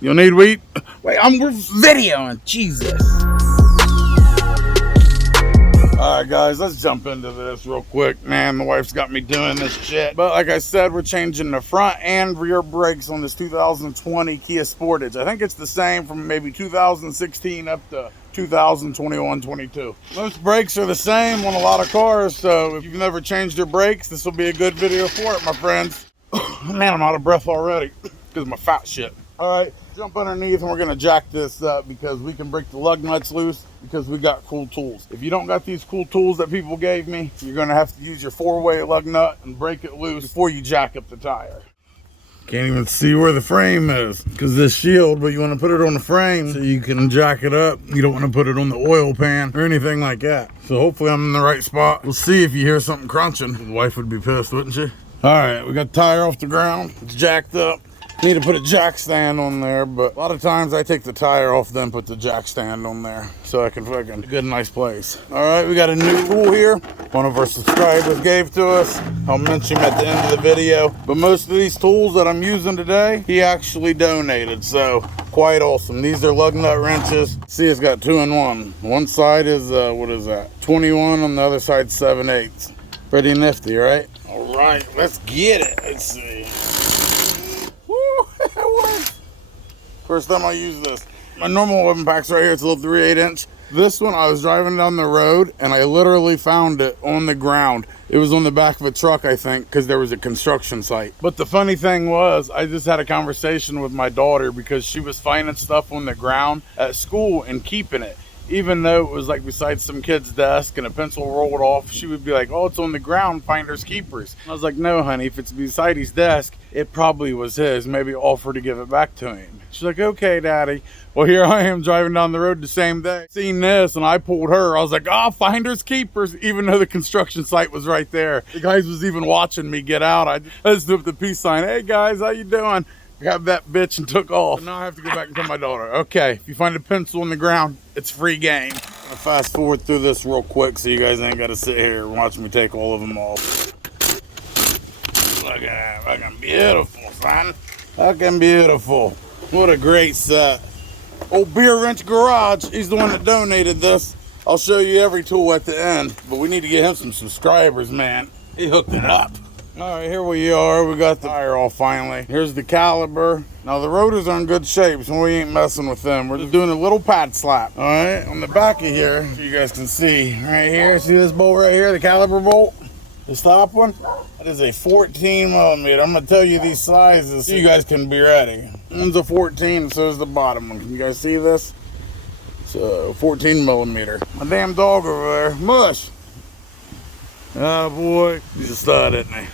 You'll need weed? Wait, we're videoing. Jesus. Alright guys, let's jump into this real quick. Man, the wife's got me doing this shit. But like I said, we're changing the front and rear brakes on this 2020 Kia Sportage. I think it's the same from maybe 2016 up to 2021-22. Most brakes are the same on a lot of cars, so if you've never changed your brakes, this will be a good video for it, my friends. Man, I'm out of breath already because of my fat shit. Alright, jump underneath and we're going to jack this up because we can break the lug nuts loose because we got cool tools. If you don't got these cool tools that people gave me, you're going to have to use your 4-way lug nut and break it loose before you jack up the tire. Can't even see where the frame is because this shield, but you want to put it on the frame so you can jack it up. You don't want to put it on the oil pan or anything like that. So hopefully I'm in the right spot. We'll see if you hear something crunching. The wife would be pissed, wouldn't she? Alright, we got the tire off the ground. It's jacked up. Need to put a jack stand on there, but a lot of times I take the tire off, then put the jack stand on there so I can fucking get a nice place. All right, we got a new tool here. One of our subscribers gave to us. I'll mention him at the end of the video. But most of these tools that I'm using today, he actually donated, so quite awesome. These are lug nut wrenches. See, it's got 2-in-1. One side is, what is that? 21, on the other side, 7/8. Pretty nifty, right? All right, let's get it. Let's see. First time I use this. My normal weapon pack's right here. It's a little 3/8 inch. This one, I was driving down the road and I literally found it on the ground. It was on the back of a truck, I think, because there was a construction site. But the funny thing was, I just had a conversation with my daughter because she was finding stuff on the ground at school and keeping it. Even though it was like beside some kid's desk and a pencil rolled off, she would be like, oh, it's on the ground, finders keepers. I was like, no, honey, if it's beside his desk, it probably was his. Maybe offer to give it back to him. She's like, okay, daddy. Well, here I am driving down the road the same day. Seen this and I pulled her. I was like, oh, finders keepers, even though the construction site was right there. The guys was even watching me get out. I just threw up the peace sign. Hey guys, how you doing? Grabbed that bitch and took off. So now I have to go back and tell my daughter, okay, if you find a pencil on the ground, it's free game. I'm gonna fast forward through this real quick so you guys ain't gotta sit here and watch me take all of them off. Look at that, fucking beautiful, son. Fucking beautiful. What a great set. Old Beer Wrench Garage, he's the one that donated this. I'll show you every tool at the end, but we need to get him some subscribers, man. He hooked it up. All right, here we are. We got the tire off finally. Here's the caliper. Now the rotors are in good shape, so we ain't messing with them. We're just doing a little pad slap. All right, on the back of here, so you guys can see right here. See this bolt right here, the Caliper Bolt? The stop one? That is a 14mm. I'm gonna tell you these sizes so you guys can be ready. One's a 14, so is the bottom one. Can you guys see this? So 14mm. My damn dog over there, Mush. Oh boy, he's a stud, isn't he?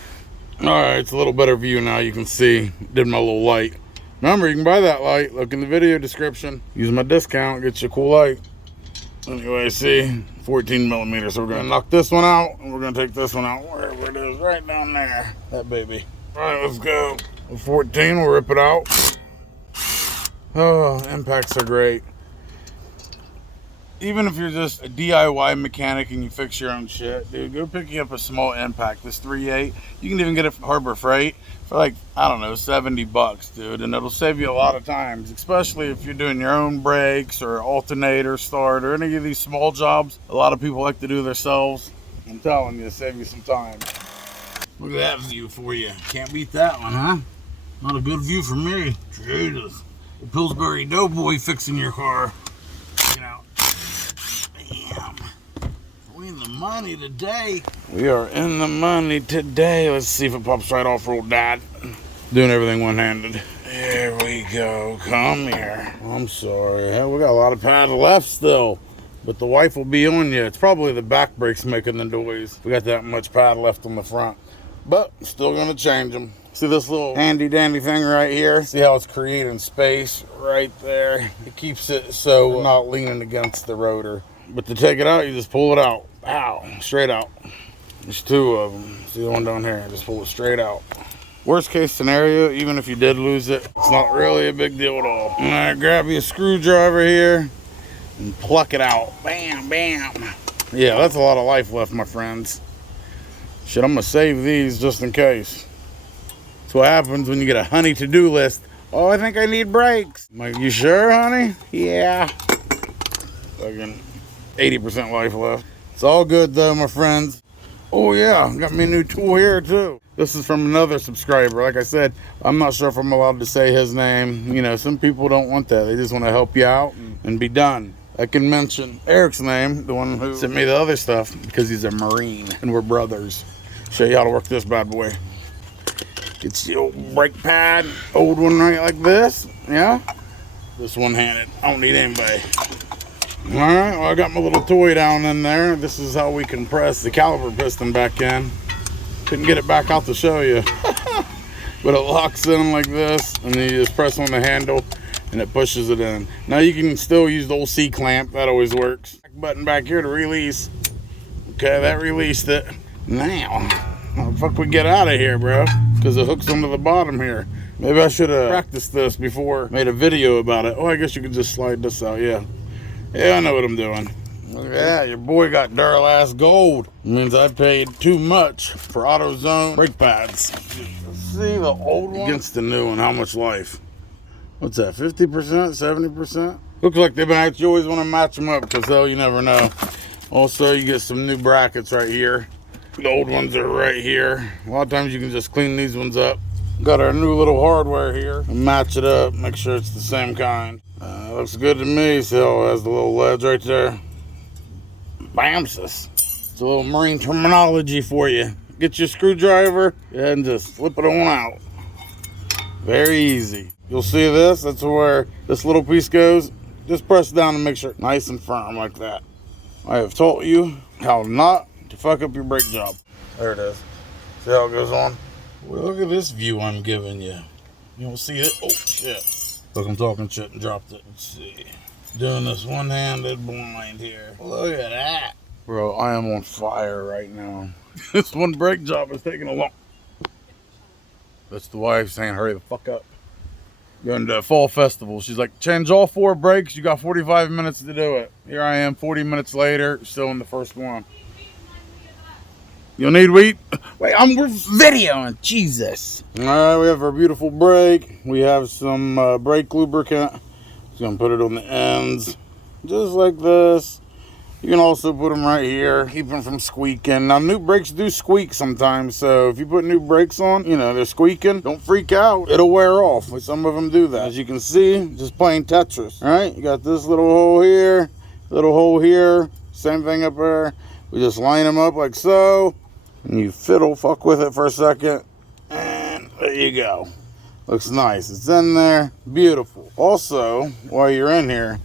Alright, it's a little better view now. You can see, did my little light. Remember, you can buy that light. Look in the video description. Use my discount, get you a cool light. Anyway, see, 14mm. So we're going to knock this one out, and we're going to take this one out, wherever it is, right down there. That baby. Alright, let's go. 14, we'll rip it out. Oh, impacts are great. Even if you're just a DIY mechanic and you fix your own shit, dude, go pick you up a small impact. This 3/8, you can even get it from Harbor Freight for like, I don't know, $70, dude. And it'll save you a lot of times, especially if you're doing your own brakes or alternator start or any of these small jobs. A lot of people like to do themselves. I'm telling you, save you some time. Look at that view for you. Can't beat that one, huh? Not a good view for me. Jesus. The Pillsbury Doughboy fixing your car. You know. Damn. We in the money today. We are in the money today. Let's see if it pops right off roll dad. Doing everything one-handed. There we go. Come here. I'm sorry. Hell, we got a lot of pad left still. But the wife will be on you. It's probably the back brakes making the noise. We got that much pad left on the front. But still gonna change them. See this little handy dandy thing right here? See how it's creating space right there? It keeps it so not leaning against the rotor. But to take it out, you just pull it out. Ow, straight out. There's two of them. See the one down here? Just pull it straight out. Worst case scenario, even if you did lose it, it's not really a big deal at all. All right, grab you a screwdriver here and pluck it out. Bam, bam. Yeah, that's a lot of life left, my friends. Shit, I'm gonna save these just in case. That's what happens when you get a honey to-do list Oh, I think I need brakes. I'm like, you sure, honey? Yeah. Fucking 80% life left. It's all good though, my friends. Oh yeah, got me a new tool here too. This is from another subscriber. Like I said, I'm not sure if I'm allowed to say his name. You know, some people don't want that. They just want to help you out and be done. I can mention Eric's name, the one who sent me the other stuff, because he's a Marine and we're brothers. Show you how to work this bad boy. It's the old brake pad, old one right like this, yeah? This one-handed, I don't need anybody. All right, well, I got my little toy down in there. This is how we can press the caliper piston back in. Couldn't get it back out to show you. But it locks in like this, and then you just press on the handle, and it pushes it in. Now you can still use the old C-clamp, that always works. Button back here to release. Okay, that released it. Now, how the fuck we get out of here, bro? Because it hooks onto the bottom here. Maybe I should have practiced this before, made a video about it. Oh, I guess you could just slide this out, yeah. Yeah, I know what I'm doing. Look at that, your boy got Duralass gold. It means I paid too much for AutoZone brake pads. See the old one against the new one, how much life? What's that, 50%, 70%? Looks like they've been out. You always want to match them up because hell, you never know. Also, you get some new brackets right here. The old ones are right here. A lot of times you can just clean these ones up. Got our new little hardware here. Match it up, make sure it's the same kind. Looks good to me. See how it has the little ledge right there? Bamsus. It's a little Marine terminology for you. Get your screwdriver and just flip it on out. Very easy. You'll see this. That's where this little piece goes. Just press down and make sure it's nice and firm like that. I have taught you how not to fuck up your brake job. There it is. See how it goes on? Well, look at this view I'm giving you. You don't see it? Oh, shit. Look, I'm talking shit and dropped it. Let's see. Doing this one-handed blind here. Look at that. Bro, I am on fire right now. This one brake job is taking a long... That's the wife saying, hurry the fuck up. Going to a fall festival. She's like, change all 4 brakes. You got 45 minutes to do it. Here I am 40 minutes later, still in the first one. You'll need wheat? Wait, we're videoing. Jesus. All right, we have our beautiful brake. We have some brake lubricant. Just gonna put it on the ends, just like this. You can also put them right here, keep them from squeaking. Now, new brakes do squeak sometimes, so if you put new brakes on, you know, they're squeaking, don't freak out. It'll wear off. Some of them do that. As you can see, just playing Tetris. All right, you got this little hole here, same thing up there. We just line them up like so. And you fuck with it for a second, and there you go. Looks nice. It's in there. Beautiful. Also, while you're in here,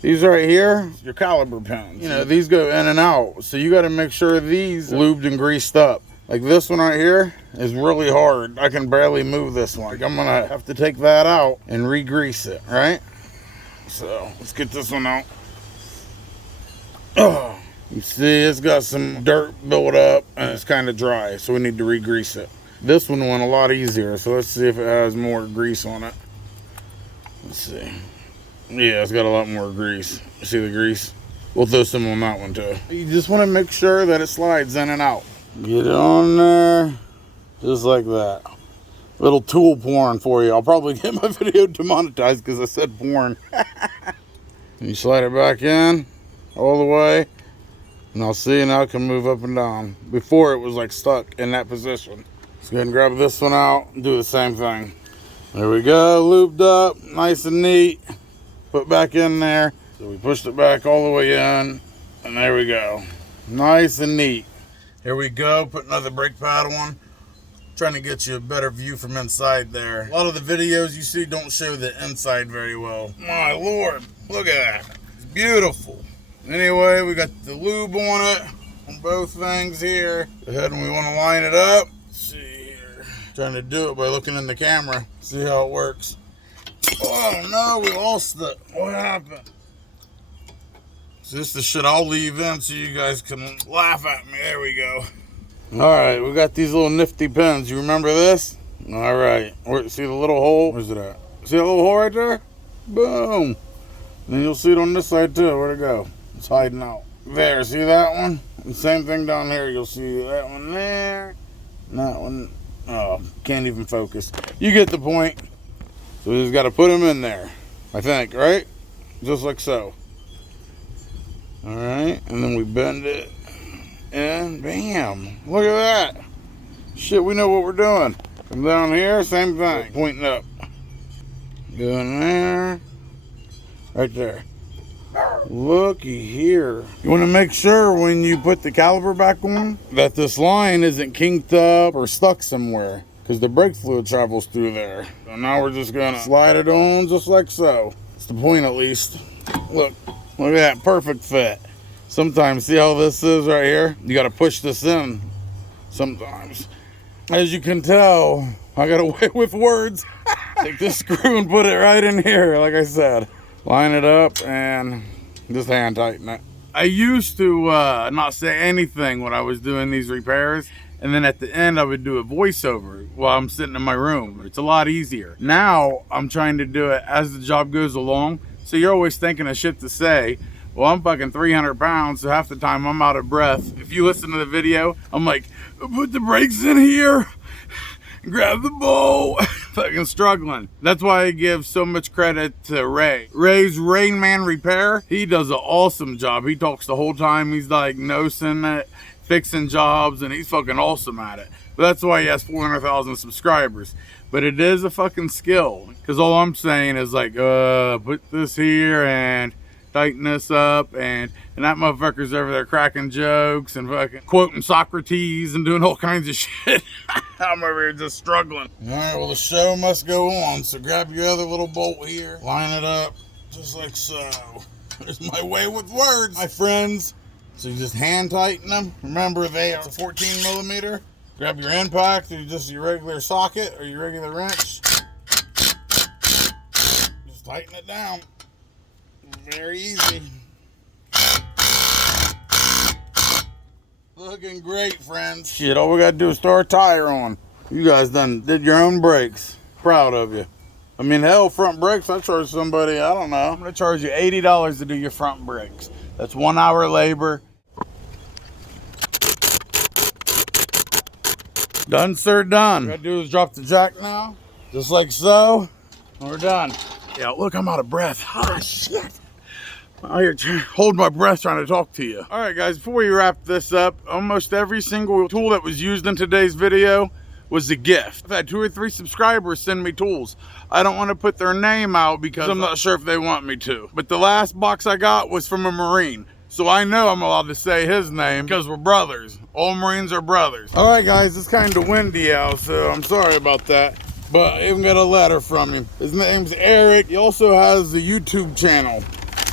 these right here, your caliper pins. You know, these go in and out, so you got to make sure these lubed and greased up. Like this one right here is really hard. I can barely move this one. Like I'm going to have to take that out and re-grease it, right? So, let's get this one out. Oh. You see, it's got some dirt built up and it's kind of dry, so we need to re-grease it. This one went a lot easier, so let's see if it has more grease on it. Let's see. Yeah, it's got a lot more grease. You see the grease? We'll throw some on that one too. You just want to make sure that it slides in and out. Get it on there, just like that. Little tool porn for you. I'll probably get my video demonetized because I said porn. You slide it back in all the way. Now see, now I can move up and down. Before it was like stuck in that position. Let's go ahead and grab this one out and do the same thing. There we go, looped up, nice and neat. Put back in there. So we pushed it back all the way in, and there we go. Nice and neat. Here we go, put another brake pad on. Trying to get you a better view from inside there. A lot of the videos you see don't show the inside very well. My Lord, look at that. It's beautiful. Anyway, we got the lube on it, on both things here. Go ahead and we want to line it up. Let's see here. Trying to do it by looking in the camera. See how it works. Oh no, we lost it. What happened? So this is the shit I'll leave in so you guys can laugh at me. There we go. Alright, we got these little nifty pins. You remember this? Alright. See the little hole? Where's it at? See that little hole right there? Boom. Then you'll see it on this side too. Where'd it go? It's hiding out. There, see that one? And same thing down here. You'll see that one there. And that one. Oh, can't even focus. You get the point. So we just got to put them in there, I think, right? Just like so. All right, and then we bend it, and bam, look at that. Shit, we know what we're doing. Come down here, same thing, pointing up. Go in there, right there. Looky here. You want to make sure when you put the caliper back on that this line isn't kinked up or stuck somewhere, because the brake fluid travels through there. So now we're just gonna slide it on just like so. That's the point, at least. Look at that, perfect fit. Sometimes, see how this is right here? You gotta push this in sometimes. As you can tell, I got away with words. Take this screw and put it right in here, like I said. Line it up and just hand tighten it. I used to not say anything when I was doing these repairs, and then at the end I would do a voiceover while I'm sitting in my room. It's a lot easier. Now I'm trying to do it as the job goes along, so you're always thinking of shit to say. Well, I'm fucking 300 pounds, so half the time I'm out of breath. If you listen to the video, I'm like, put the brakes in here, grab the bolt, fucking struggling. That's why I give so much credit to Ray. Ray's Rain Man Repair, he does an awesome job. He talks the whole time, he's diagnosing it, fixing jobs, and he's fucking awesome at it. But that's why he has 400,000 subscribers. But it is a fucking skill, because all I'm saying is like, put this here and tighten this up, and that motherfucker's over there cracking jokes and fucking quoting Socrates and doing all kinds of shit. I'm over here just struggling. All right, well, the show must go on, so grab your other little bolt here, line it up just like so. There's my way with words, my friends. So you just hand tighten them. Remember, they are 14 millimeter. Grab your impact or just your regular socket or your regular wrench. Just tighten it down. Very easy. Looking great, friends. Shit, all we gotta do is throw a tire on. You guys did your own brakes. Proud of you. I mean, hell, front brakes, I charge somebody, I don't know. I'm gonna charge you $80 to do your front brakes. That's 1 hour labor. Done, sir, done. What I gotta do is drop the jack now, just like so, and we're done. Yeah, look, I'm out of breath. Oh, shit. I'm here hold my breath trying to talk to you. All right, guys, before we wrap this up, almost every single tool that was used in today's video was a gift. I've had 2 or 3 subscribers send me tools. I don't want to put their name out because I'm not sure if they want me to. But the last box I got was from a Marine. So I know I'm allowed to say his name because we're brothers. All Marines are brothers. All right, guys, it's kind of windy out, so I'm sorry about that. But I even got a letter from him. His name's Eric. He also has a YouTube channel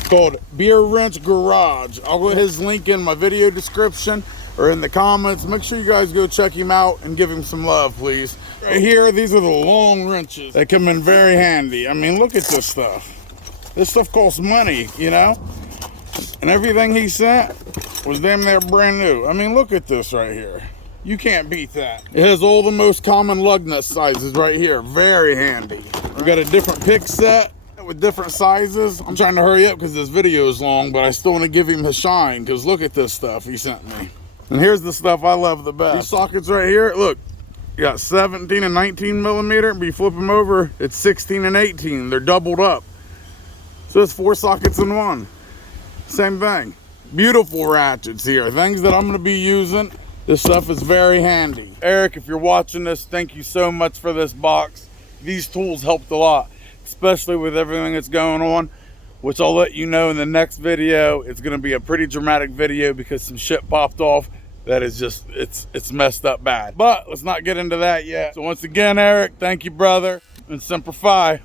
called Beer Wrench Garage. I'll put his link in my video description or in the comments. Make sure you guys go check him out and give him some love, please. Right here, these are the long wrenches. They come in very handy. I mean, look at this stuff. This stuff costs money, you know? And everything he sent was damn near brand new. I mean, look at this right here. You can't beat that. It has all the most common lug nut sizes right here. Very handy. We got a different pick set with different sizes. I'm trying to hurry up because this video is long, but I still want to give him his shine because look at this stuff he sent me. And here's the stuff I love the best. These sockets right here, look, you got 17 and 19 millimeter, but you flip them over, it's 16 and 18. They're doubled up. So it's 4 sockets in one. Same thing. Beautiful ratchets here, things that I'm going to be using. This stuff is very handy. Eric, if you're watching this, thank you so much for this box. These tools helped a lot, especially with everything that's going on, which I'll let you know in the next video. It's going to be a pretty dramatic video because some shit popped off that is just, it's messed up bad. But let's not get into that yet. So once again, Eric, thank you, brother, and Semper Fi.